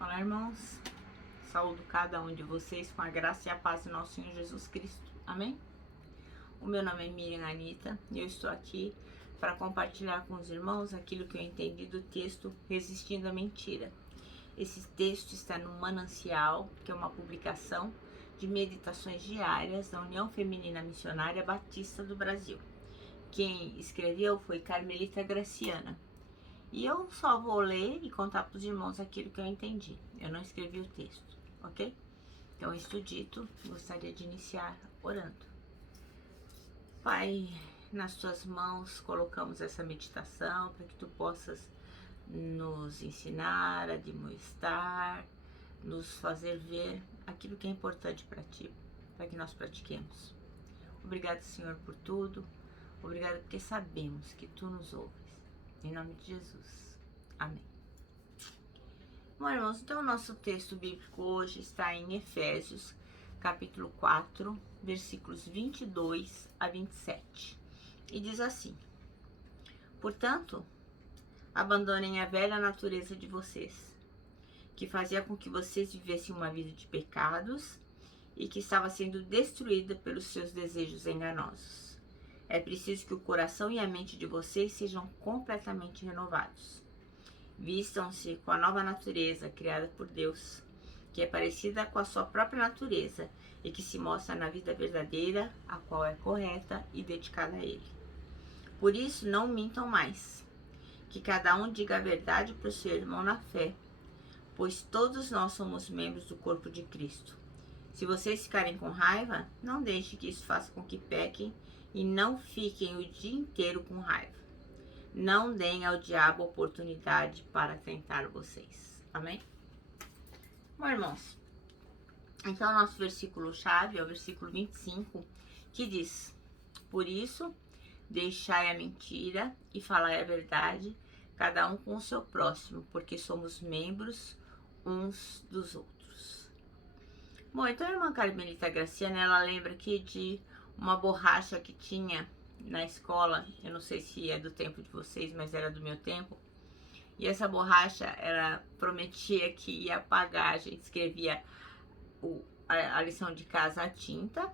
Olá, irmãos. Saúdo cada um de vocês com a graça e a paz do nosso Senhor Jesus Cristo. Amém? O meu nome é Miriam Anita e eu estou aqui para compartilhar com os irmãos aquilo que eu entendi do texto Resistindo à Mentira. Esse texto está no Manancial, que é uma publicação de meditações diárias da União Feminina Missionária Batista do Brasil. Quem escreveu foi Carmelita Graciana. E eu só vou ler e contar para os irmãos aquilo que eu entendi. Eu não escrevi o texto, ok? Então, isto dito, gostaria de iniciar orando. Pai, nas tuas mãos colocamos essa meditação para que tu possas nos ensinar, admoestar, nos fazer ver aquilo que é importante para ti, para que nós pratiquemos. Obrigado, Senhor, por tudo. Obrigado porque sabemos que tu nos ouves. Em nome de Jesus. Amém. Bom, irmãos, então o nosso texto bíblico hoje está em Efésios, capítulo 4, versículos 22 a 27. E diz assim: Portanto, abandonem a velha natureza de vocês, que fazia com que vocês vivessem uma vida de pecados e que estava sendo destruída pelos seus desejos enganosos. É preciso que o coração e a mente de vocês sejam completamente renovados. Vistam-se com a nova natureza criada por Deus, que é parecida com a sua própria natureza e que se mostra na vida verdadeira, a qual é correta e dedicada a Ele. Por isso, não mintam mais, que cada um diga a verdade para o seu irmão na fé, pois todos nós somos membros do corpo de Cristo. Se vocês ficarem com raiva, não deixe que isso faça com que pequem e não fiquem o dia inteiro com raiva. Não deem ao diabo oportunidade para tentar vocês. Amém? Bom, irmãos, então nosso versículo-chave é o versículo 25, que diz: Por isso, deixai a mentira e falai a verdade, cada um com o seu próximo, porque somos membros uns dos outros. Bom, então a irmã Carmelita Graciana, ela lembra aqui de uma borracha que tinha na escola. Eu não sei se é do tempo de vocês, mas era do meu tempo. E essa borracha, ela prometia que ia apagar. A gente escrevia a lição de casa à tinta.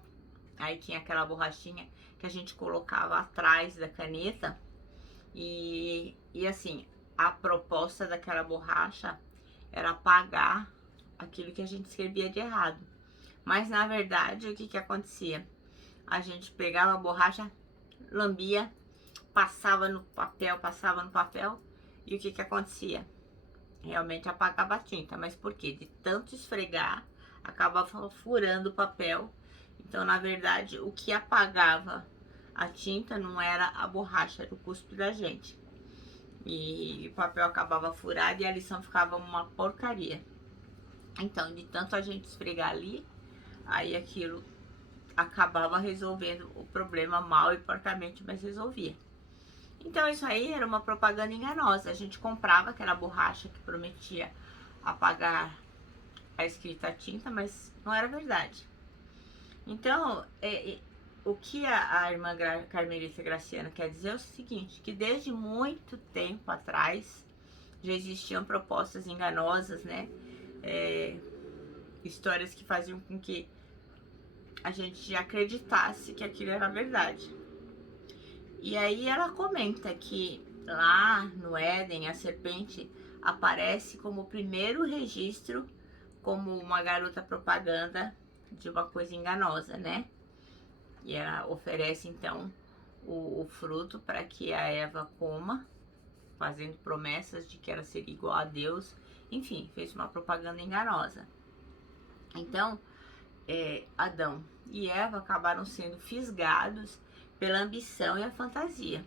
Aí tinha aquela borrachinha que a gente colocava atrás da caneta. E assim, a proposta daquela borracha era apagar aquilo que a gente escrevia de errado. Mas na verdade, o que acontecia? A gente pegava a borracha, lambia, passava no papel, e o que acontecia? Realmente apagava a tinta, mas por quê? De tanto esfregar, acabava furando o papel. Então, na verdade, o que apagava a tinta não era a borracha, era o cuspe da gente. E o papel acabava furado e a lição ficava uma porcaria. Então, de tanto a gente esfregar ali, aí aquilo acabava resolvendo o problema mal e porcamente, mas resolvia. Então isso aí era uma propaganda enganosa. A gente comprava aquela borracha que prometia apagar a escrita tinta, mas não era verdade. Então, o que a irmã Carmelita Graciana quer dizer é o seguinte, que desde muito tempo atrás já existiam propostas enganosas, né? Histórias que faziam com que a gente acreditasse que aquilo era verdade. E aí ela comenta que lá no Éden a serpente aparece como o primeiro registro como uma garota propaganda de uma coisa enganosa, né? E ela oferece então o fruto para que a Eva coma, fazendo promessas de que ela seria igual a Deus. Enfim, fez uma propaganda enganosa. Então, Adão e Eva acabaram sendo fisgados pela ambição e a fantasia.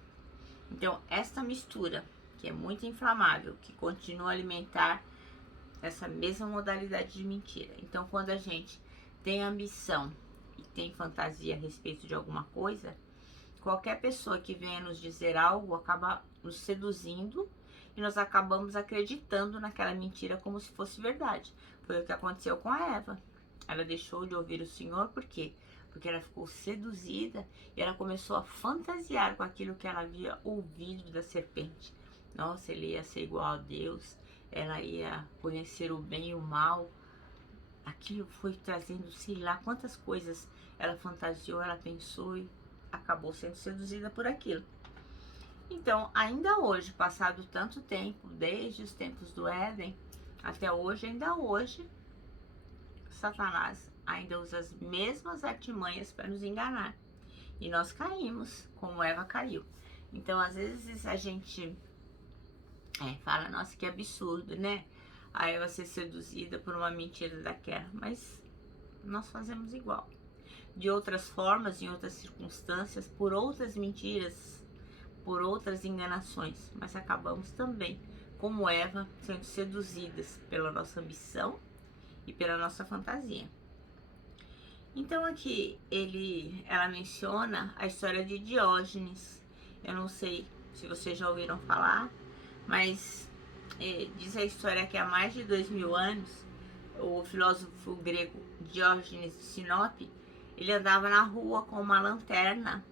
Então, esta mistura, que é muito inflamável, que continua a alimentar essa mesma modalidade de mentira. Então, quando a gente tem ambição e tem fantasia a respeito de alguma coisa, qualquer pessoa que venha nos dizer algo acaba nos seduzindo e nós acabamos acreditando naquela mentira como se fosse verdade. Foi o que aconteceu com a Eva. Ela deixou de ouvir o Senhor, por quê? Porque ela ficou seduzida e ela começou a fantasiar com aquilo que ela havia ouvido da serpente. Nossa, ele ia ser igual a Deus, ela ia conhecer o bem e o mal. Aquilo foi trazendo, sei lá quantas coisas ela fantasiou, ela pensou e acabou sendo seduzida por aquilo. Então, ainda hoje, passado tanto tempo, desde os tempos do Éden até hoje, ainda hoje, Satanás ainda usa as mesmas artimanhas para nos enganar. E nós caímos, como Eva caiu. Então, às vezes a gente fala, nossa, que absurdo, né? A Eva ser seduzida por uma mentira daquela. Mas nós fazemos igual. De outras formas, em outras circunstâncias, por outras mentiras, por outras enganações. Mas acabamos também, como Eva, sendo seduzidas pela nossa ambição e pela nossa fantasia. Então aqui ela menciona a história de Diógenes. Eu não sei se vocês já ouviram falar, mas diz a história que há mais de 2000 anos, o filósofo grego Diógenes de Sinope, ele andava na rua com uma lanterna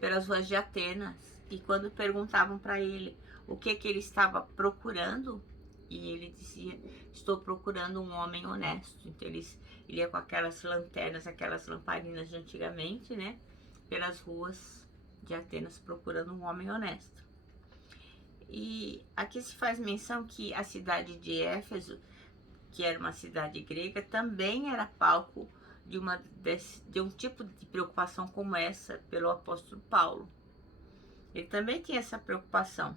pelas ruas de Atenas, e quando perguntavam para ele o que ele estava procurando, e ele dizia, estou procurando um homem honesto. Então ele ia com aquelas lanternas, aquelas lamparinas de antigamente, né, pelas ruas de Atenas procurando um homem honesto. E aqui se faz menção que a cidade de Éfeso, que era uma cidade grega, também era palco de um tipo de preocupação como essa pelo apóstolo Paulo. Ele também tinha essa preocupação,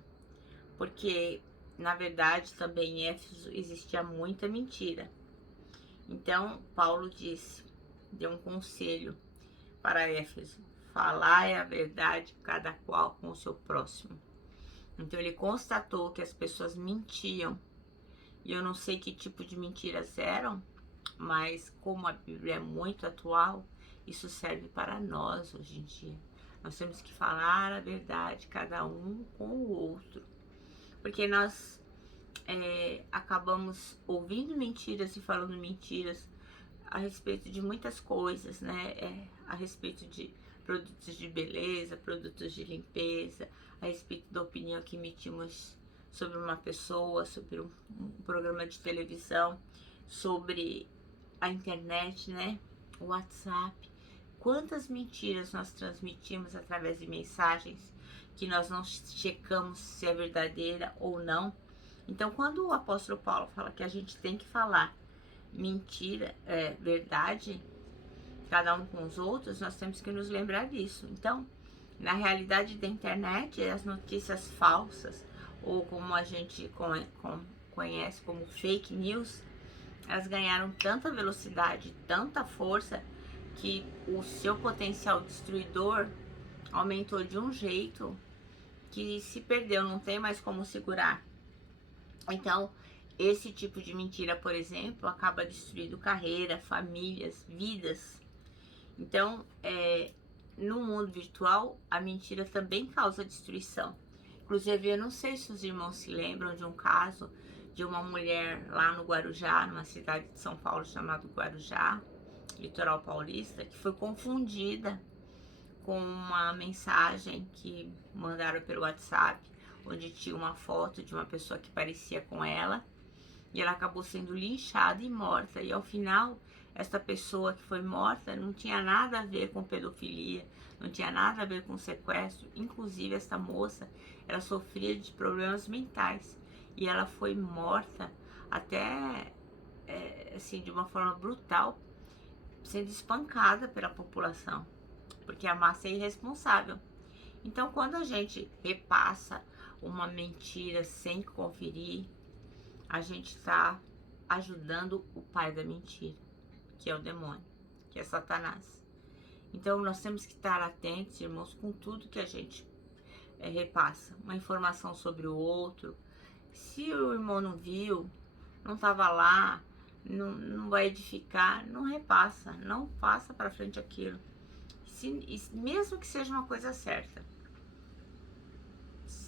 porque na verdade também em Éfeso existia muita mentira. Então Paulo deu um conselho para Éfeso: falai a verdade cada qual com o seu próximo. Então ele constatou que as pessoas mentiam, e eu não sei que tipo de mentiras eram, mas como a Bíblia é muito atual, isso serve para nós hoje em dia. Nós temos que falar a verdade, cada um com o outro, porque nós acabamos ouvindo mentiras e falando mentiras a respeito de muitas coisas, né? A respeito de produtos de beleza, produtos de limpeza, a respeito da opinião que emitimos sobre uma pessoa, sobre um programa de televisão, sobre a internet, né? O WhatsApp. Quantas mentiras nós transmitimos através de mensagens que nós não checamos se é verdadeira ou não. Então, quando o apóstolo Paulo fala que a gente tem que falar mentira, verdade, cada um com os outros, nós temos que nos lembrar disso. Então, na realidade da internet, as notícias falsas, ou como a gente conhece como fake news, elas ganharam tanta velocidade, tanta força, que o seu potencial destruidor aumentou de um jeito que se perdeu, não tem mais como segurar. Então, esse tipo de mentira, por exemplo, acaba destruindo carreira, famílias, vidas. Então, no mundo virtual, a mentira também causa destruição. Inclusive, eu não sei se os irmãos se lembram de um caso de uma mulher lá no Guarujá, numa cidade de São Paulo chamada Guarujá, litoral paulista, que foi confundida com uma mensagem que mandaram pelo WhatsApp, onde tinha uma foto de uma pessoa que parecia com ela, e ela acabou sendo linchada e morta. E ao final, essa pessoa que foi morta não tinha nada a ver com pedofilia, não tinha nada a ver com sequestro. Inclusive, essa moça, ela sofria de problemas mentais, e ela foi morta até assim, de uma forma brutal, sendo espancada pela população, porque a massa é irresponsável. Então, quando a gente repassa uma mentira sem conferir, a gente está ajudando o pai da mentira, que é o demônio, que é Satanás. Então, nós temos que estar atentos, irmãos, com tudo que a gente repassa. Uma informação sobre o outro. Se o irmão não viu, não estava lá, não vai edificar, não repassa, não passa para frente aquilo. Mesmo que seja uma coisa certa,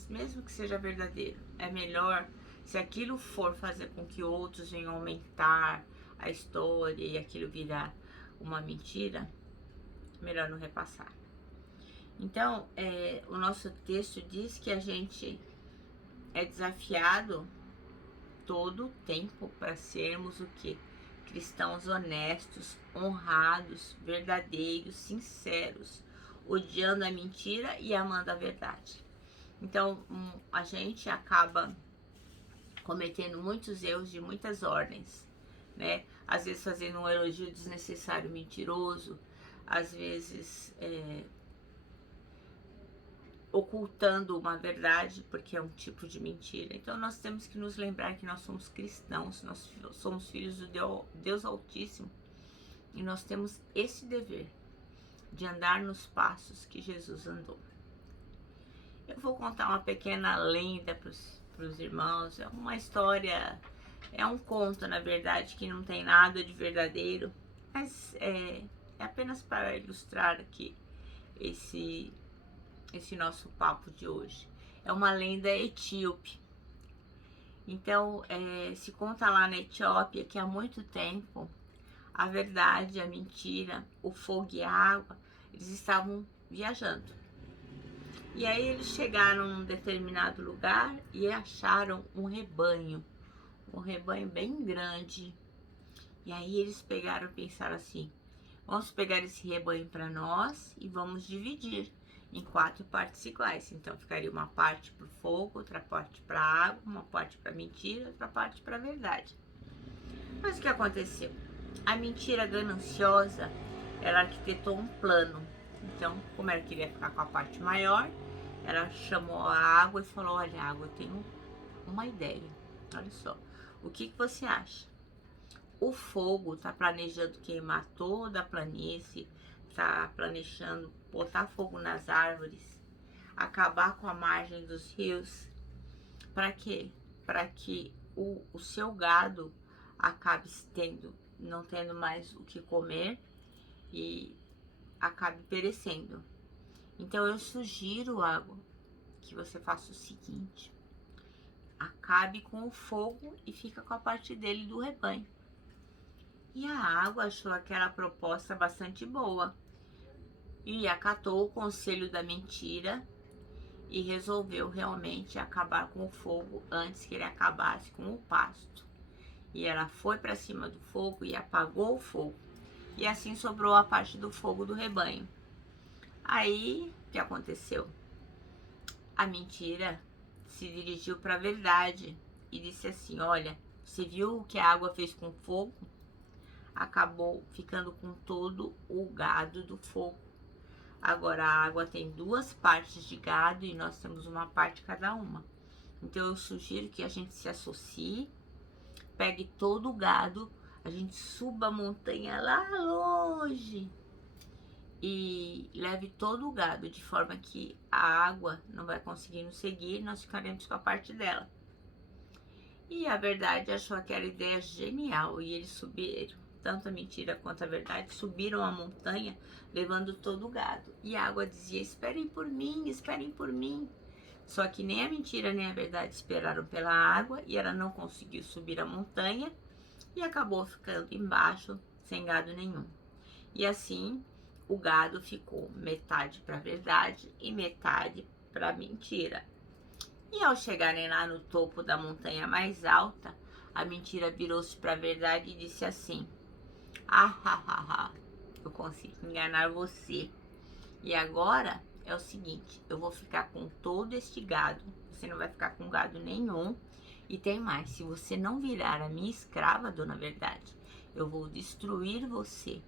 mesmo que seja verdadeiro, é melhor, se aquilo for fazer com que outros venham aumentar a história e aquilo virar uma mentira, melhor não repassar. Então, o nosso texto diz que a gente é desafiado todo o tempo para sermos o quê? Cristãos honestos, honrados, verdadeiros, sinceros, odiando a mentira e amando a verdade. Então, a gente acaba cometendo muitos erros de muitas ordens, né? Às vezes fazendo um elogio desnecessário, mentiroso, às vezes ocultando uma verdade, porque é um tipo de mentira. Então nós temos que nos lembrar que nós somos cristãos, nós somos filhos do Deus Altíssimo, e nós temos esse dever de andar nos passos que Jesus andou. Eu vou contar uma pequena lenda para os irmãos, é uma história, é um conto, na verdade, que não tem nada de verdadeiro, mas é apenas para ilustrar aqui esse nosso papo de hoje. É uma lenda etíope. Então, se conta lá na Etiópia que há muito tempo a verdade, a mentira, o fogo e a água, eles estavam viajando. E aí eles chegaram num determinado lugar e acharam um rebanho bem grande. E aí eles pegaram e pensaram assim: vamos pegar esse rebanho para nós e vamos dividir em 4 partes iguais. Então ficaria uma parte para o fogo, outra parte para a água, uma parte para a mentira, outra parte para a verdade. Mas o que aconteceu? A mentira gananciosa, ela arquitetou um plano. Então, como ela queria ficar com a parte maior, ela chamou a água e falou: olha, água, eu tenho uma ideia. Olha só, o que você acha? O fogo está planejando queimar toda a planície, está planejando botar fogo nas árvores, acabar com a margem dos rios. Para quê? Para que o seu gado acabe não tendo mais o que comer e acabe perecendo. Então eu sugiro, água, que você faça o seguinte: acabe com o fogo e fica com a parte dele do rebanho. E a água achou aquela proposta bastante boa e acatou o conselho da mentira e resolveu realmente acabar com o fogo antes que ele acabasse com o pasto. E ela foi para cima do fogo e apagou o fogo. E assim sobrou a parte do fogo do rebanho. Aí, o que aconteceu? A mentira se dirigiu para a verdade e disse assim: olha, você viu o que a água fez com o fogo? Acabou ficando com todo o gado do fogo. Agora a água tem 2 partes de gado e nós temos uma parte cada uma. Então eu sugiro que a gente se associe, pegue todo o gado, a gente suba a montanha lá longe e leve todo o gado, de forma que a água não vai conseguir nos seguir e nós ficaremos com a parte dela. E a verdade achou aquela ideia genial e eles subiram, tanto a mentira quanto a verdade, subiram a montanha levando todo o gado. E a água dizia: esperem por mim, esperem por mim. Só que nem a mentira nem a verdade esperaram pela água e ela não conseguiu subir a montanha e acabou ficando embaixo sem gado nenhum. E assim o gado ficou metade para a verdade e metade para a mentira. E ao chegarem lá no topo da montanha mais alta, a mentira virou-se para a verdade e disse assim: eu consegui enganar você. E agora é o seguinte: eu vou ficar com todo este gado, você não vai ficar com gado nenhum. E tem mais: se você não virar a minha escrava, dona Verdade, eu vou destruir você.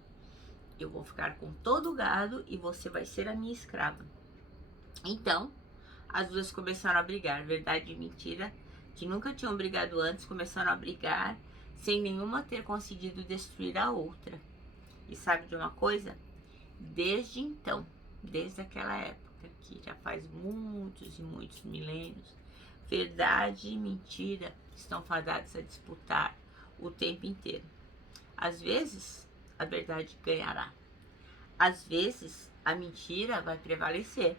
Eu vou ficar com todo o gado e você vai ser a minha escrava. Então, as duas começaram a brigar, verdade e mentira, que nunca tinham brigado antes, começaram a brigar sem nenhuma ter conseguido destruir a outra. E sabe de uma coisa? Desde então, desde aquela época, que já faz muitos e muitos milênios, verdade e mentira estão fadadas a disputar o tempo inteiro. Às vezes, a verdade ganhará. Às vezes, a mentira vai prevalecer.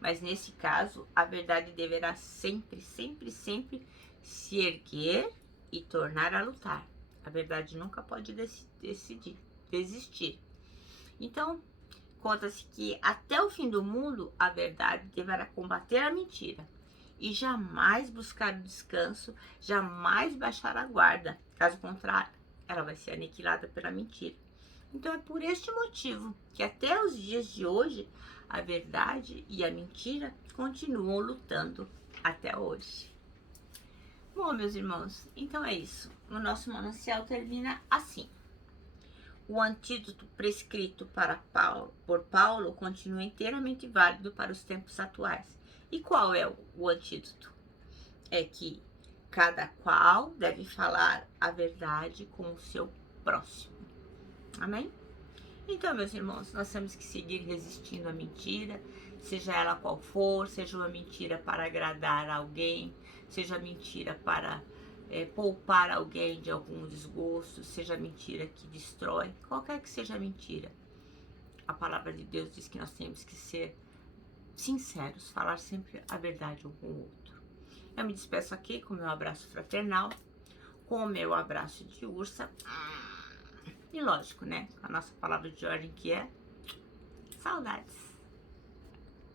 Mas nesse caso, a verdade deverá sempre, sempre, sempre se erguer e tornar a lutar. A verdade nunca pode desistir. Então, conta-se que até o fim do mundo, a verdade deverá combater a mentira. e jamais buscar o descanso, jamais baixar a guarda. Caso contrário, ela vai ser aniquilada pela mentira. Então é por este motivo que até os dias de hoje a verdade e a mentira continuam lutando até hoje. Bom, meus irmãos, então é isso. O nosso manancial termina assim. O antídoto prescrito por Paulo continua inteiramente válido para os tempos atuais. E qual é o antídoto? É que cada qual deve falar a verdade com o seu próximo. Amém? Então, meus irmãos, nós temos que seguir resistindo à mentira, seja ela qual for, seja uma mentira para agradar alguém, seja mentira para poupar alguém de algum desgosto, seja mentira que destrói, qualquer que seja a mentira. A palavra de Deus diz que nós temos que ser sinceros, falar sempre a verdade um com o outro. Eu me despeço aqui com o meu abraço fraternal, com o meu abraço de ursa. E lógico, né? A nossa palavra de ordem que é saudades.